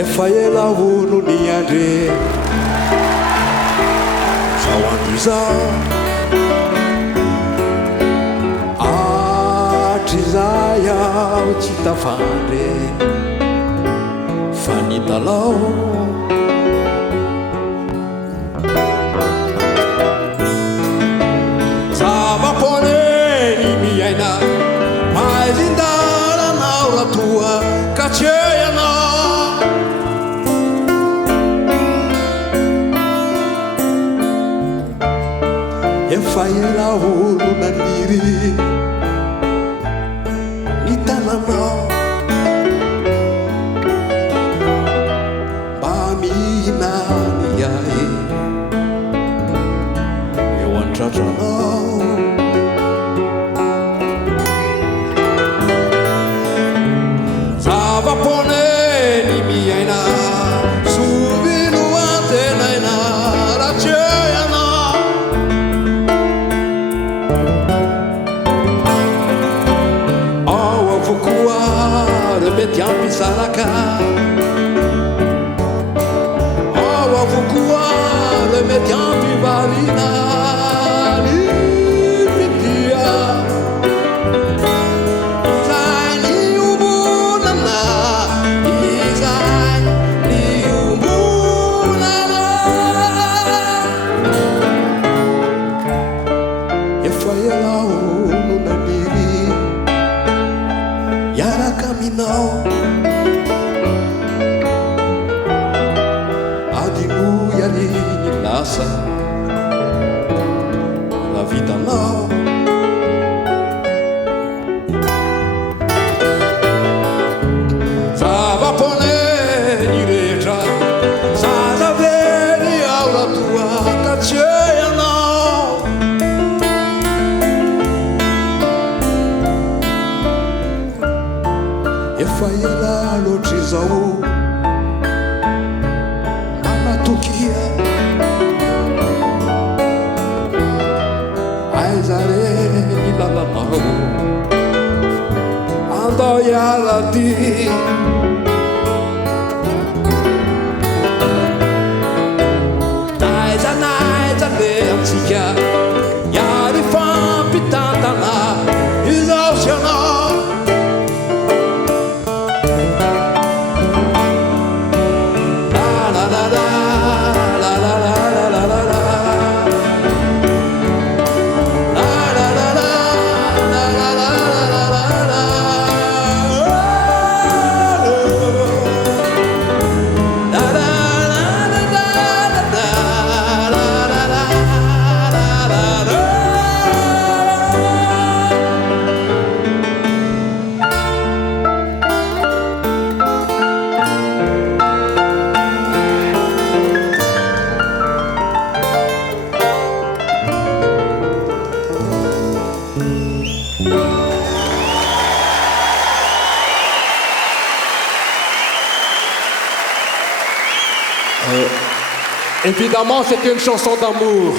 efa ela ono ny andre zao andro izao atrizay aho tsy tafandre fa ny talao zava-poaneny miaina maizindaranao ratoa ka tsy ianao efa ela olo naniry ny tananao mba mihinany ahy eo an-tratranao zava-poaneny miaina sovino antenaina raha tsy ianao ao avokoa re mety ampizaraka ao avokoa re mety ampivarina ny fitia izay ny ombonana izay ny ombonana efa ela ono naniry iaraka aminao adino iary ny lasa la vitanao zava-poaneny rehetra zazaveny ao ratoa ka tsy ianao efa ela loatra izao manatokia aiza re ny lalanao andao iaraty naiza naiza le amitsika iary fampitantana izao sy anao Évidemment, c'était une chanson d'amour.